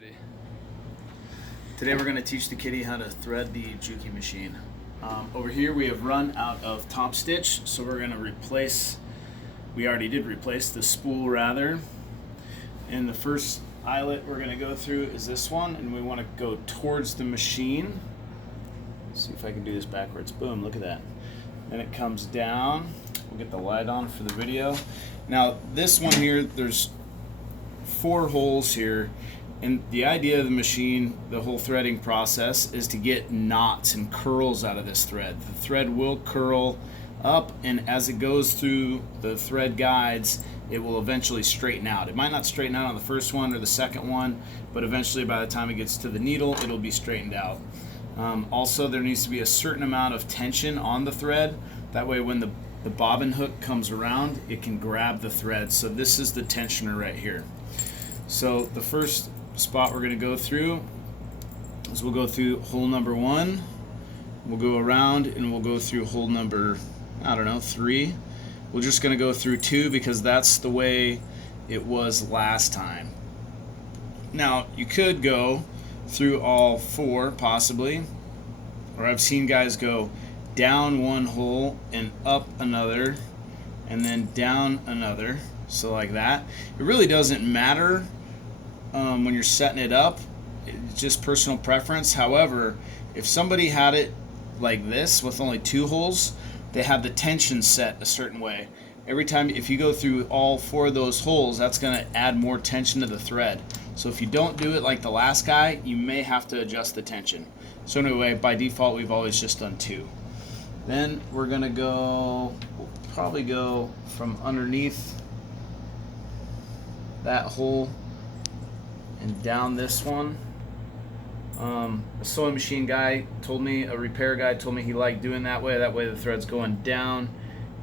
Kitty. Today we're going to teach the kitty how to thread the Juki machine. Over here we have run out of top stitch, so we're going to replace, we already did replace the spool rather. And the first eyelet we're going to go through is this one, and we want to go towards the machine. Let's see if I can do this backwards. Boom, look at that. Then it comes down. We'll get the light on for the video. Now this one here, there's 4 holes here, and the idea of the machine, the whole threading process, is to get knots and curls out of this thread. The thread will curl up, and as it goes through the thread guides, it will eventually straighten out. It might not straighten out on the first one or the second one, but eventually by the time it gets to the needle, it'll be straightened out. Also, there needs to be a certain amount of tension on the thread. That way when the bobbin hook comes around, it can grab the thread. So this is the tensioner right here. So the first spot we're going to go through is we'll go through hole number 1. We'll go around and we'll go through hole number, I don't know, 3. We're just going to go through 2 because that's the way it was last time. Now you could go through all 4 possibly, or I've seen guys go down one hole and up another and then down another, so like that. It really doesn't matter when you're setting it up. It's just personal preference. However, if somebody had it like this with only 2 holes, they have the tension set a certain way. Every time, if you go through all 4 of those holes, that's going to add more tension to the thread. So if you don't do it like the last guy, you may have to adjust the tension. So anyway, by default, we've always just done 2. Then we're going to go, we'll probably go from underneath that hole and down this one. A sewing machine guy told me, a repair guy told me he liked doing that way. That way the thread's going down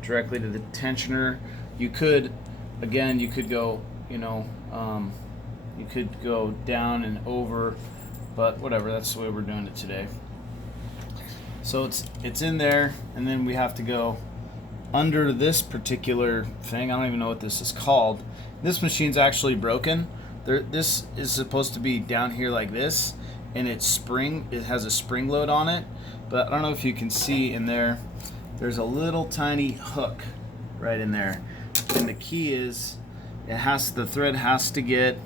directly to the tensioner. You could, again, you could go, you could go down and over, but whatever, that's the way we're doing it today. So it's in there, and then we have to go under this particular thing. I don't even know what this is called. This machine's actually broken. This is supposed to be down here like this, and it has a spring load on it, but I don't know if you can see in there, there's a little tiny hook right in there, and the key is the thread has to get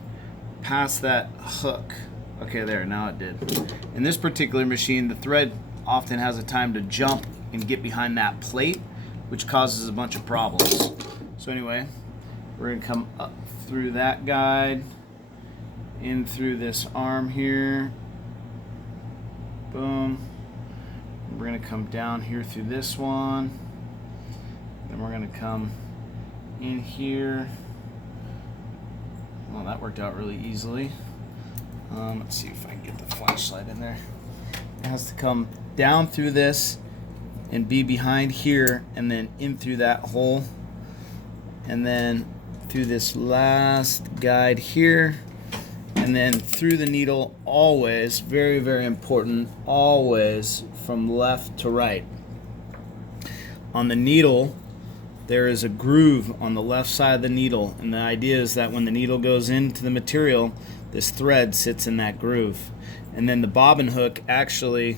past that hook. Okay, there, now it did. In this particular machine, the thread often has a time to jump and get behind that plate, which causes a bunch of problems. So anyway, we're gonna come up through that guide, in through this arm here, boom. We're gonna come down here through this one, then we're gonna come in here. Well, that worked out really easily. Let's see if I can get the flashlight in there. It has to come down through this and be behind here, and then in through that hole, and then through this last guide here, and then through the needle, always, very, very important, always from left to right. On the needle, there is a groove on the left side of the needle, and the idea is that when the needle goes into the material, this thread sits in that groove. And then the bobbin hook actually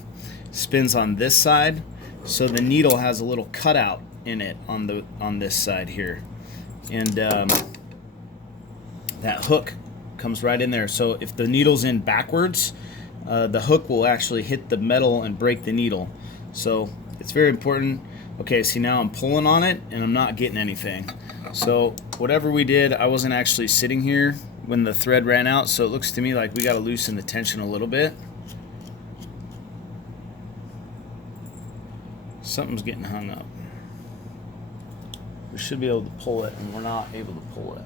spins on this side, so the needle has a little cutout in it on this side here. And that hook comes right in there. So if the needle's in backwards, the hook will actually hit the metal and break the needle. So it's very important. Okay, see, now I'm pulling on it and I'm not getting anything. So whatever we did, I wasn't actually sitting here when the thread ran out, so it looks to me like we got to loosen the tension a little bit. Something's getting hung up. We should be able to pull it, and we're not able to pull it.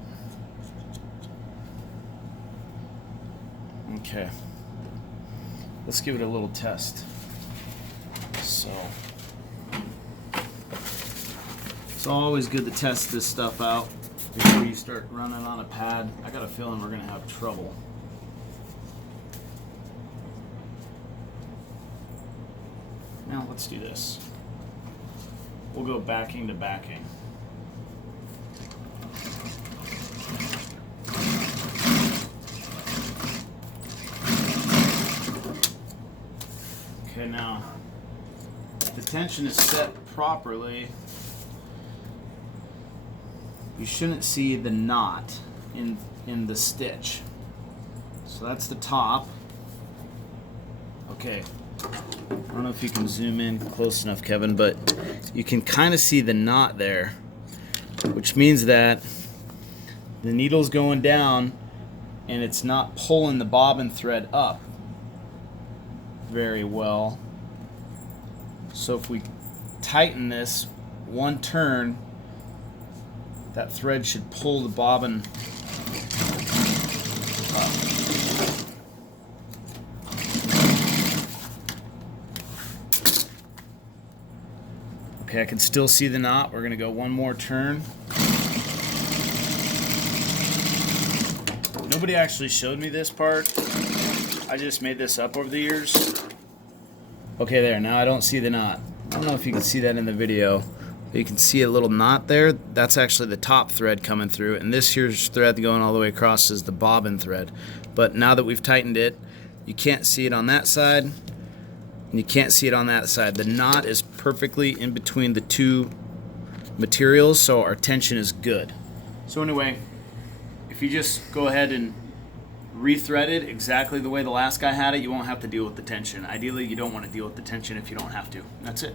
Okay, let's give it a little test. So it's always good to test this stuff out before you start running on a pad. I got a feeling we're gonna have trouble. Now let's do this. We'll go backing to backing. Okay, now if the tension is set properly, you shouldn't see the knot in the stitch. So that's the top. Okay, I don't know if you can zoom in close enough, Kevin, but you can kind of see the knot there, which means that the needle's going down and it's not pulling the bobbin thread up very well. So if we tighten this one turn, that thread should pull the bobbin up. Okay, I can still see the knot. We're going to go one more turn. Nobody actually showed me this part. I just made this up over the years. Okay, there. Now I don't see the knot. I don't know if you can see that in the video. You can see a little knot there. That's actually the top thread coming through, and this here's thread going all the way across is the bobbin thread. But now that we've tightened it, you can't see it on that side, and you can't see it on that side. The knot is perfectly in between the two materials, so our tension is good. So anyway, if you just go ahead and rethread it exactly the way the last guy had it, you won't have to deal with the tension. Ideally, you don't want to deal with the tension if you don't have to. That's it.